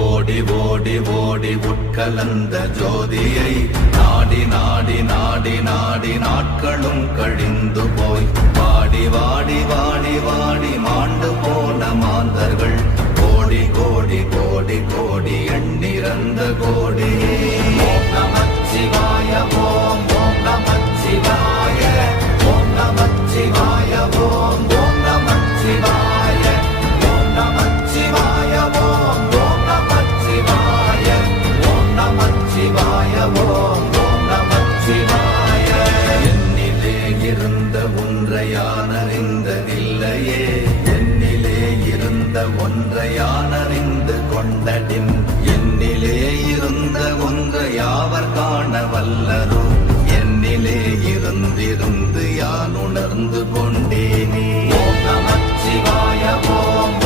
ஓடி ஓடி ஓடி உட்கலந்த ஜோதியை நாடி நாடி நாடி நாடி நாட்களும் கழிந்து போய் வாடி வாடி வாடி வாடி மாண்டு போன மாந்தர்கள் கோடி கோடி கோடி கோடி எண்ணிறந்த கோடி. ஓம் நமச்சிவாய ஓம் ஓம் நமச்சிவாய ஓம் நமச்சிவாய ஓம் ஓம் நமச்சிவாய ஓம் நமச்சிவாய ஓம் ஓம் நமச்சிவாய ஓம் நமச்சிவாய ஓம் ஓம் நமச்சிவாய. என்னிலே இருந்த ஒன்றை யான் அறிந்ததில்லையே, என்னிலே இருந்த ஒன்றை யான் அறிந்து கொண்டடின், என்னிலே இருந்த ஒன்றை யாவர் காண வல்லரோ, என்னிலே இருந்திருந்து யான் உணர்ந்து கொண்டேனே. ஓம் நமச்சிவாய ஓம்